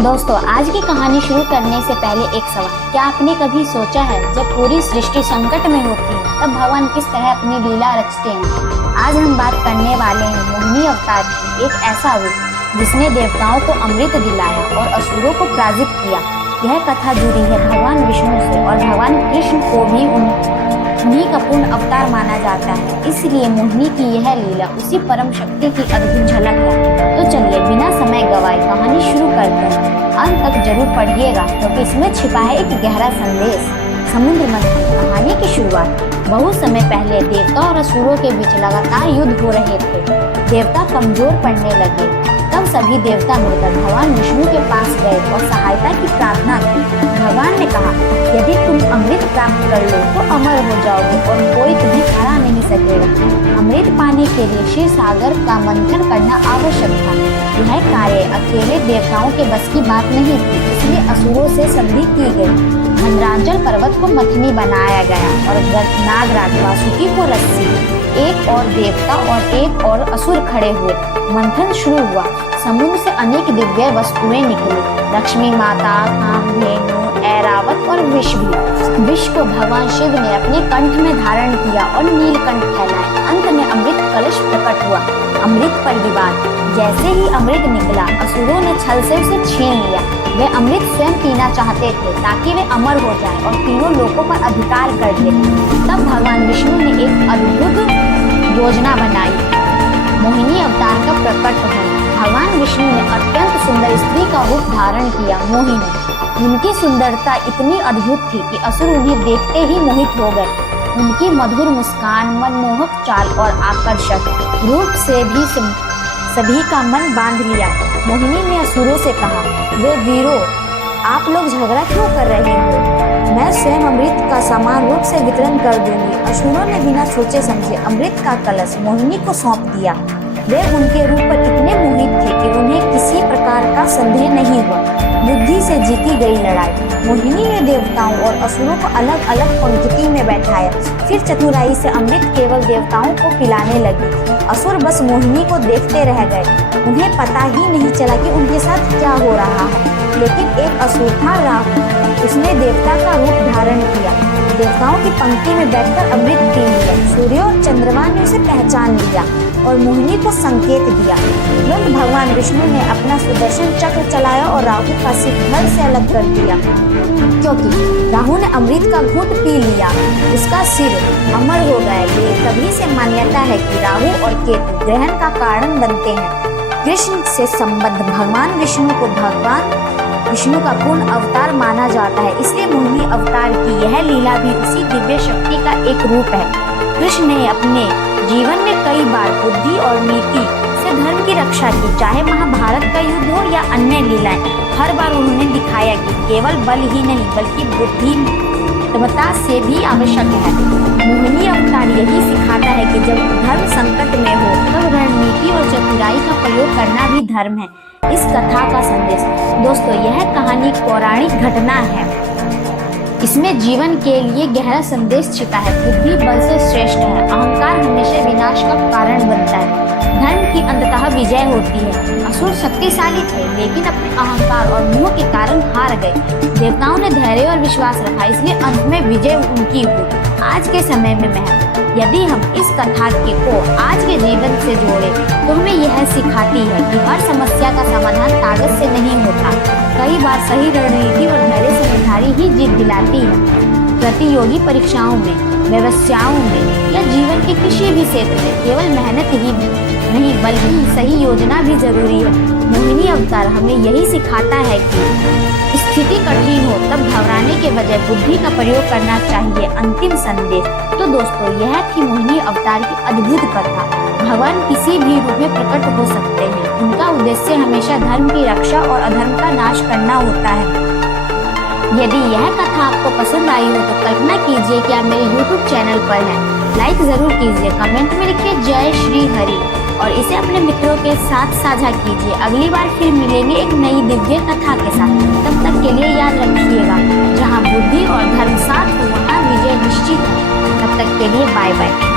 दोस्तों, आज की कहानी शुरू करने से पहले एक सवाल। क्या आपने कभी सोचा है जब पूरी सृष्टि संकट में होती है तब भगवान किस तरह अपनी लीला रचते हैं। आज हम बात करने वाले हैं मोहिनी अवतार की, एक ऐसा रूप जिसने देवताओं को अमृत दिलाया और असुरों को पराजित किया। यह कथा जुड़ी है भगवान विष्णु से और भगवान कृष्ण को भी उन्हीं का पूर्ण अवतार माना जाता है। इसलिए मोहिनी की यह लीला उसी परम शक्ति की अद्भुत झलक है। तो चलिए बिना समय गवाए कहानी शुरू करते हैं। अंत तक जरूर पढ़िएगा क्योंकि इसमें छिपा है एक गहरा संदेश। समुद्र मंथन कहानी की शुरुआत। बहुत समय पहले देवता और असुरों के बीच लगातार युद्ध हो रहे थे। देवता कमजोर पड़ने लगे। तब सभी देवता मिलकर भगवान विष्णु के पास गए और सहायता की प्रार्थना की। भगवान ने कहा, यदि तुम अमृत प्राप्त कर लो तो अमर हो जाओगे और कोई तुम्हें हरा नहीं सकेगा। अमृत पाने के लिए क्षीर सागर का मंथन करना आवश्यक था। यह कार्य अकेले देवताओं के बस की बात नहीं थी, इसलिए असुरों से संधि की गई। मंदराचल पर्वत को मथनी बनाया गया और नागराज वासुकी को रस्सी। एक और देवता और एक और असुर खड़े हुए। मंथन शुरू हुआ। समुद्र से अनेक दिव्य वस्तुएं निकली। लक्ष्मी माता, कामधेनु, ऐरावत और विष भी। विष को भगवान शिव ने अपने कंठ में धारण किया और नीलकंठ फैलाए। अंत में अमृत कलश प्रकट हुआ। अमृत पर विवाद। जैसे ही अमृत निकला असुरों ने छल से उसे छीन लिया। वे अमृत स्वयं पीना चाहते थे ताकि वे अमर हो जाएं और तीनों लोकों पर अधिकार कर ले। तब भगवान विष्णु ने एक अद्भुत योजना बनाई, मोहिनी अवतार का प्रकट होना। भगवान विष्णु ने अत्यंत सुंदर स्त्री का रूप धारण किया, मोहिनी। उनकी सुंदरता इतनी अद्भुत थी कि असुर उन्हें देखते ही मोहित हो गए। उनकी मधुर मुस्कान, मनमोहक चाल और आकर्षक रूप से भी सभी का मन बांध लिया। मोहिनी ने असुरों से कहा, वे वीरों, आप लोग झगड़ा क्यों कर रहे हो? मैं स्वयं अमृत का समान रूप से वितरण कर दूंगी। असुरों ने बिना सोचे समझे अमृत का कलश मोहिनी को सौंप दिया। वे उनके रूप पर इतने मोहित थे कि उन्हें किसी प्रकार का संदेह नहीं हुआ। बुद्धि से जीती गई लड़ाई। मोहिनी ने देवताओं और असुरों को अलग अलग पंक्ति में बैठाया। फिर चतुराई से अमृत केवल देवताओं को पिलाने लगी। असुर बस मोहिनी को देखते रह गए। उन्हें पता ही नहीं चला कि उनके साथ क्या हो रहा है। लेकिन एक असुर था राहु। उसने देवता का रूप धारण किया। देवताओं की पंक्ति में बैठकर अमृत पी लिया। सूर्य और चंद्रमा ने उसे पहचान लिया और मोहिनी को संकेत दिया। तुरंत भगवान विष्णु ने अपना सुदर्शन चक्र चलाया और राहु का सिर धड़ से अलग कर दिया। क्योंकि राहु ने अमृत का घूंट पी लिया, उसका सिर अमर हो गया। ये तभी से मान्यता है कि राहु और केतु ग्रहण का कारण बनते हैं। कृष्ण से संबद्ध भगवान विष्णु को भगवान विष्णु का पूर्ण अवतार माना जाता है। इसलिए मोहिनी अवतार की यह लीला भी उसी दिव्य शक्ति का एक रूप है। कृष्ण ने अपने जीवन में कई बार बुद्धि और नीति से धर्म की रक्षा की, चाहे महाभारत का युद्ध हो या अन्य लीलाएं। हर बार उन्होंने दिखाया कि केवल बल ही नहीं बल्कि बुद्धिमत्ता से भी आवश्यक है। मोहिनी अवतार यही सिखाता है कि जब धर्म संकट में हो तब रणनीति और चतुराई का प्रयोग करना भी धर्म है। इस कथा का संदेश। दोस्तों, यह कहानी पौराणिक घटना है। इसमें जीवन के लिए गहरा संदेश छिपा है। बुद्धि बल से श्रेष्ठ है। अहंकार हमेशा विनाश का कारण बनता है। धर्म की अंततः विजय होती है। असुर शक्तिशाली थे लेकिन अपने अहंकार और मोह के कारण हार गए। देवताओं ने धैर्य और विश्वास रखा, इसलिए अंत में विजय उनकी हुई। आज के समय में महत्व। यदि हम इस कथा को आज के जीवन से जोड़ें तो हमें यह सिखाती है कि हर समस्या का समाधान ताकत से नहीं होता। कई बार सही रणनीति और धैर्य समझदारी ही जीत दिलाती है। प्रतियोगी परीक्षाओं में, व्यवसायों में या जीवन के किसी भी क्षेत्र में केवल मेहनत ही नहीं बल्कि सही योजना भी जरूरी है। मोहिनी अवतार हमें यही सिखाता है कि स्थिति कठिन हो तब घबराने के बजाय बुद्धि का प्रयोग करना चाहिए। अंतिम संदेश। तो दोस्तों, यह थी मोहिनी अवतार की अद्भुत कथा। भगवान किसी भी रूप में प्रकट हो सकते हैं। उनका उद्देश्य हमेशा धर्म की रक्षा और अधर्म का नाश करना होता है। यदि यह कथा आपको पसंद आई हो तो कल्पना कीजिए कि आप मेरे YouTube चैनल पर हैं। लाइक जरूर कीजिए, कमेंट में लिखिए जय श्री हरि और इसे अपने मित्रों के साथ साझा कीजिए। अगली बार फिर मिलेंगे एक नई दिव्य कथा के साथ। तब तक के लिए याद रखिएगा, जहाँ बुद्धि और धर्म साथ हो वहाँ विजय निश्चित है। तब तक के लिए बाय बाय।